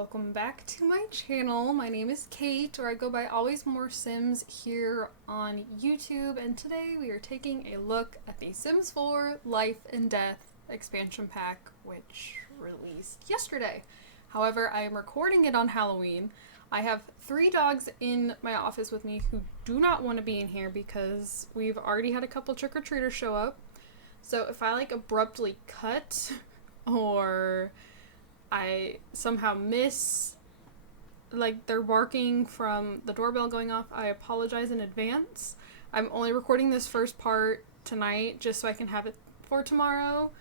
welcome back to my channel. My name is Kate, or I go by AlwaysMoreSims here on YouTube, and today we are taking a look at the Sims 4 Life and Death expansion pack, which released yesterday. However, I am recording it on Halloween. I have 3 dogs in my office with me who do not want to be in here because we've already had a couple trick-or-treaters show up. So if I abruptly cut or I somehow miss their barking from the doorbell going off, I apologize in advance. I'm only recording this first part tonight just so I can have it for tomorrow.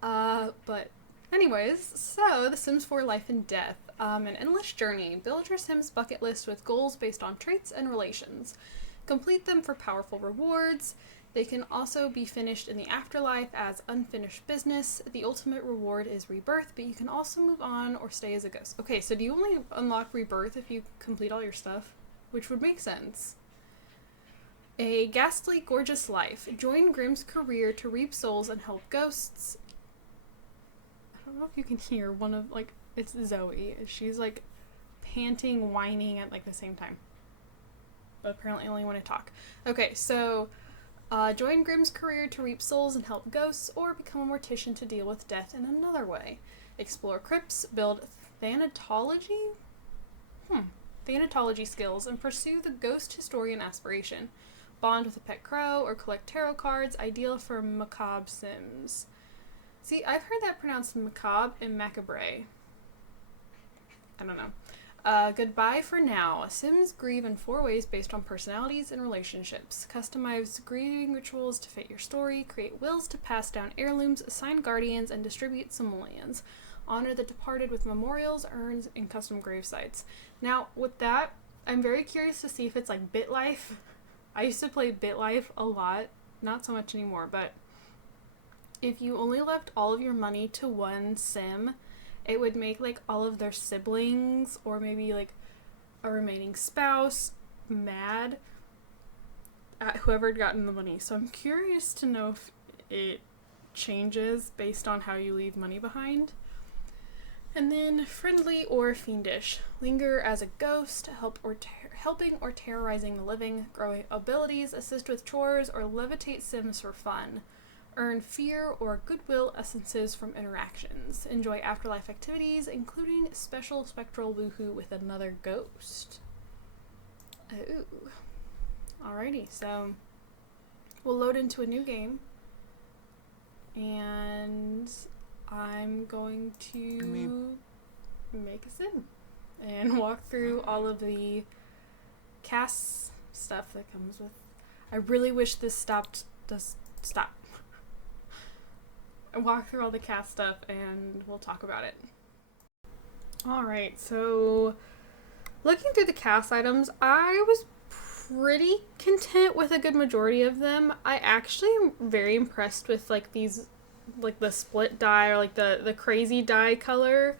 But anyways, so The Sims 4 Life and Death. An endless journey. Build your Sims bucket list with goals based on traits and relations. Complete them for powerful rewards. They can also be finished in the afterlife as unfinished business. The ultimate reward is rebirth, but you can also move on or stay as a ghost. Okay, so do you only unlock rebirth if you complete all your stuff? Which would make sense. A ghastly, gorgeous life. Join Grimm's career to reap souls and help ghosts. I don't know if you can hear one of, it's Zoe. She's, panting, whining at, the same time. But apparently only when I talk. Okay, so join Grimm's career to reap souls and help ghosts, or become a mortician to deal with death in another way. Explore crypts, build thanatology skills, and pursue the ghost historian aspiration. Bond with a pet crow, or collect tarot cards, ideal for macabre Sims. See, I've heard that pronounced macabre and macabre. I don't know. Goodbye for now. Sims grieve in 4 ways based on personalities and relationships. Customize grieving rituals to fit your story. Create wills to pass down heirlooms. Assign guardians and distribute simoleons. Honor the departed with memorials, urns, and custom grave sites. Now, with that, I'm very curious to see if it's like BitLife. I used to play BitLife a lot. Not so much anymore, but if you only left all of your money to one sim, it would make all of their siblings or maybe a remaining spouse mad at whoever had gotten the money. So I'm curious to know if it changes based on how you leave money behind. And then friendly or fiendish. Linger as a ghost, helping or terrorizing the living, grow abilities, assist with chores, or levitate Sims for fun. Earn fear or goodwill essences from interactions. Enjoy afterlife activities, including special spectral woohoo with another ghost. Ooh. Alrighty, so we'll load into a new game. And I'm going to make a sim and walk through all of the CAS stuff that comes with. I really wish this stopped. Does stop. Walk through all the CAS stuff and we'll talk about it. Alright, so looking through the CAS items, I was pretty content with a good majority of them. I actually am very impressed with these the split dye or the crazy dye color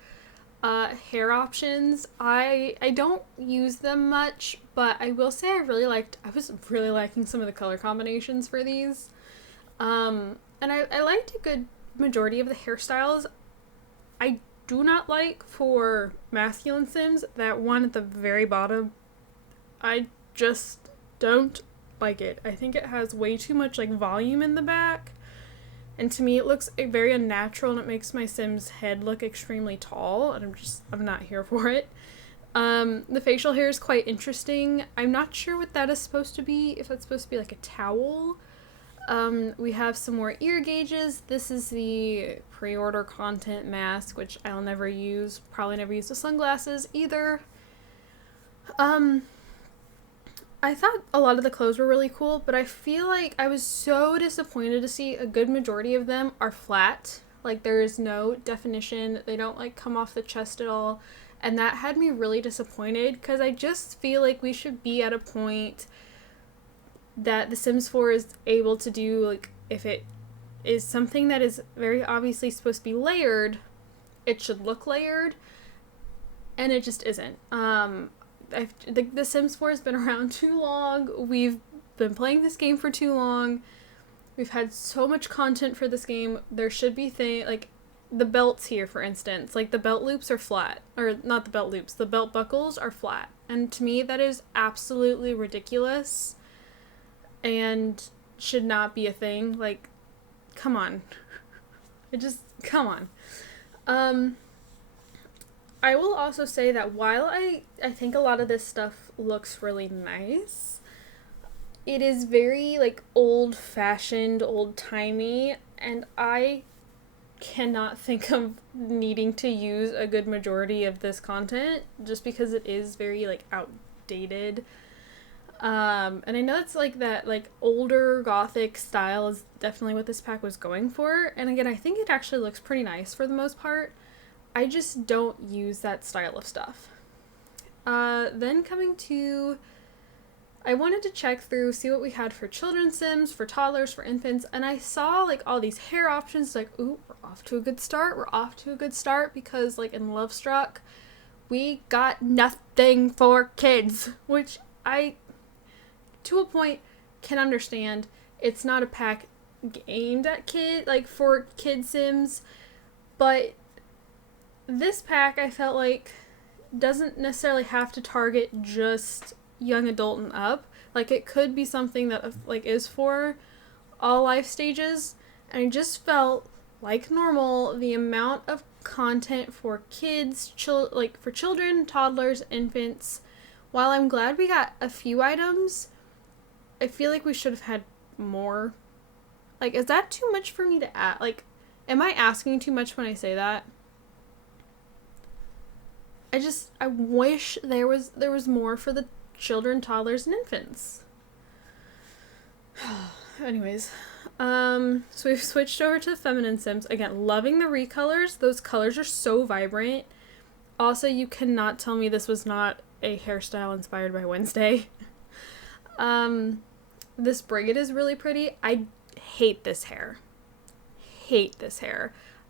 hair options. I don't use them much, but I will say I was really liking some of the color combinations for these. And I liked a good majority of the hairstyles. I do not like for masculine Sims that one at the very bottom. I just don't like it. I think it has way too much volume in the back, and to me it looks very unnatural and it makes my Sim's head look extremely tall, and I'm not here for it. The facial hair is quite interesting. I'm not sure what that is supposed to be, if that's supposed to be a towel. We have some more ear gauges. This is the pre-order content mask, which I'll never use. Probably never use the sunglasses either. I thought a lot of the clothes were really cool, but I feel like I was so disappointed to see a good majority of them are flat. There is no definition. They don't come off the chest at all. And that had me really disappointed because I just feel like we should be at a point that The Sims 4 is able to do, if it is something that is very obviously supposed to be layered, it should look layered, and it just isn't. The Sims 4 has been around too long. We've been playing this game for too long. We've had so much content for this game. There should be the belts here, for instance, like the belt loops are flat, or not the belt loops, the belt buckles are flat. And to me, that is absolutely ridiculous and should not be a thing. Like, come on. Come on. I will also say that while I think a lot of this stuff looks really nice, it is very, like, old-fashioned, old-timey, and I cannot think of needing to use a good majority of this content just because it is very, like, outdated. And I know it's like that, like, older gothic style is definitely what this pack was going for. And again, I think it actually looks pretty nice for the most part. I just don't use that style of stuff. Then coming to, I wanted to check through, see what we had for children's Sims, for toddlers, for infants, and I saw, like, all these hair options, like, ooh, we're off to a good start, because, like, in Love Struck, we got nothing for kids, which I, to a point, can understand. It's not a pack aimed at for kid Sims, but this pack, I felt like, doesn't necessarily have to target just young adult and up. Like, it could be something that, like, is for all life stages. And I just felt, like normal, the amount of content for kids, for children, toddlers, infants, while I'm glad we got a few items, I feel like we should have had more. Like, is that too much for me to add? Like, am I asking too much when I say that? I wish there was more for the children, toddlers, and infants. Anyways, so we've switched over to feminine Sims. Again, loving the recolors. Those colors are so vibrant. Also, you cannot tell me this was not a hairstyle inspired by Wednesday. This brigade is really pretty. I hate this hair.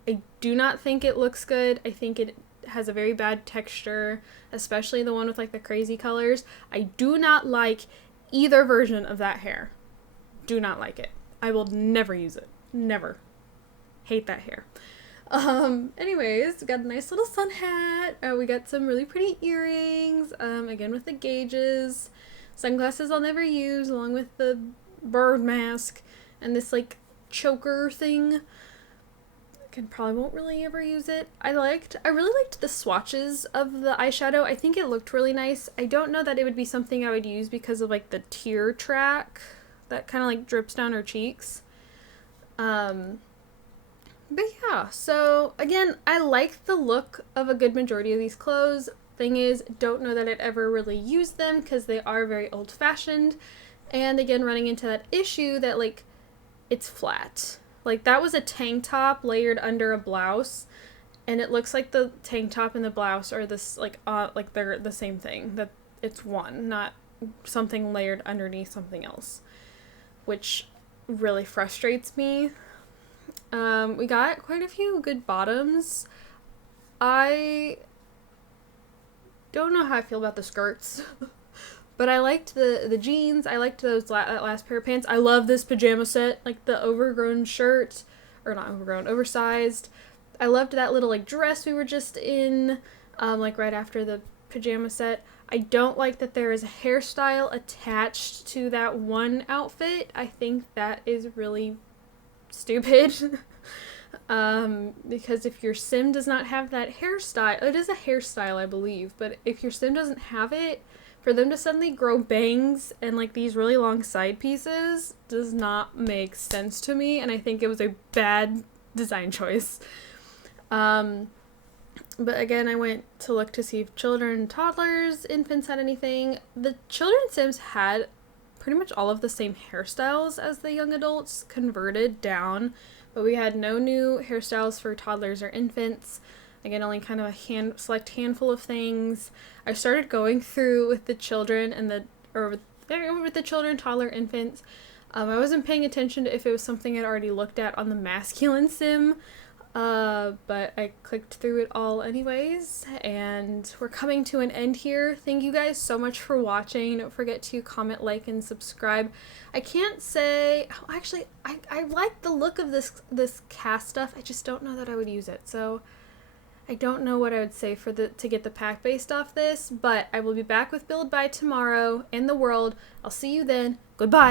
I do not think it looks good. I think it has a very bad texture, especially the one with, like, the crazy colors. I do not like either version of that hair. Do not like it. I will never use it. Never. Hate that hair. Anyways, we got a nice little sun hat. We got some really pretty earrings, again with the gauges. Sunglasses I'll never use, along with the bird mask and this, like, choker thing. Probably won't really ever use it. I really liked the swatches of the eyeshadow. I think it looked really nice. I don't know that it would be something I would use because of, like, the tear track that kind of, like, drips down her cheeks. But yeah, so again, I like the look of a good majority of these clothes. Thing is, don't know that I'd ever really use them because they are very old-fashioned. And again, running into that issue that, like, it's flat. Like, that was a tank top layered under a blouse, and it looks like the tank top and the blouse are this, like they're the same thing. That it's one, not something layered underneath something else, which really frustrates me. We got quite a few good bottoms. I don't know how I feel about the skirts. But I liked the jeans. I liked that last pair of pants. I love this pajama set, like the overgrown shirt, or not overgrown, oversized. I loved that little, like, dress we were just in, like, right after the pajama set. I don't like that there is a hairstyle attached to that one outfit. I think that is really stupid. Because if your sim does not have that hairstyle, it is a hairstyle, I believe, but if your sim doesn't have it, for them to suddenly grow bangs and, like, these really long side pieces does not make sense to me, and I think it was a bad design choice. But again, I went to look to see if children, toddlers, infants had anything. The children's Sims had pretty much all of the same hairstyles as the young adults, converted down, but we had no new hairstyles for toddlers or infants. Again, only kind of a select handful of things. I started going through with the children and with the children, toddler, infants. I wasn't paying attention to if it was something I'd already looked at on the masculine sim. But I clicked through it all anyways, and we're coming to an end here. Thank you guys so much for watching. Don't forget to comment, like, and subscribe. I can't say, oh, actually, I like the look of this CAS stuff. I just don't know that I would use it, so I don't know what I would say for to get the pack based off this, but I will be back with Build by tomorrow in the world. I'll see you then. Goodbye.